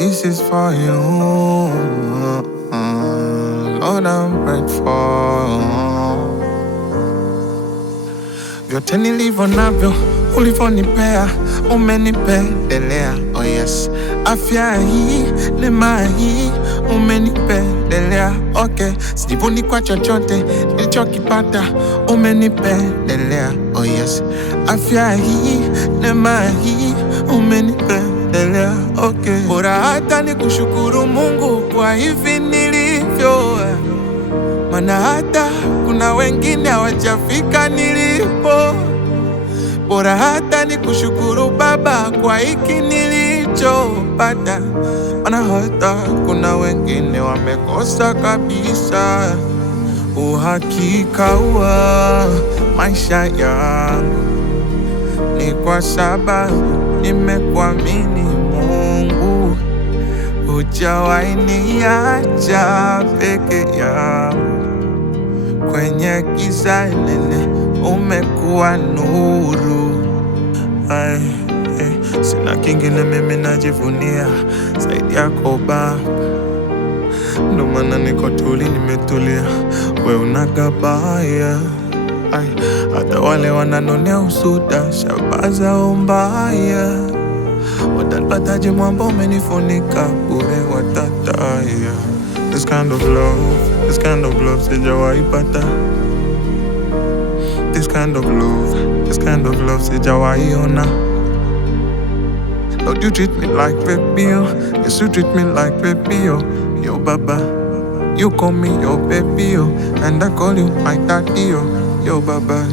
This is for you. Lord, I'm grateful. Vyote nilivyo navyo ulivyonipea, umenipendelea. Oh yes, afya hii, neema hii, umenipendelea. Okay, sijivuni kwa chochote nilichokipata, umenipendelea. Oh yes, afya hii, neema hii, umenipendelea. Okay, bora hata nikushukuru Mungu kwa hivi nilivyo, maana hata kuna wengine hawajafika nilipo. Bora hata nikushukuru Baba kwa hiki nilichopata, maana hata kuna wengine wamekosa kabisa. Uhakika wa maisha yangu ni kwa sababu nimekuamini Mungu. Hujawahi niacha peke yangu, kwenye giza nene umekuwa nuru. Sina kingine mimi najivunia zaidi yako Baba, ndo maana niko tuli, nimetulia, we unagabaya. Hata wale wananonea usuda, shabaza umbaya, watanipataje mwamba umenifunika bure, watataya. This kind of love sijawahi pata. This kind of love sijawahi ona. Lord, you treat me like baby, oh. Yes, you treat me like baby, oh. Yo Baba, you call me your baby, oh. And I call you my daddy, oh. Yo Baba,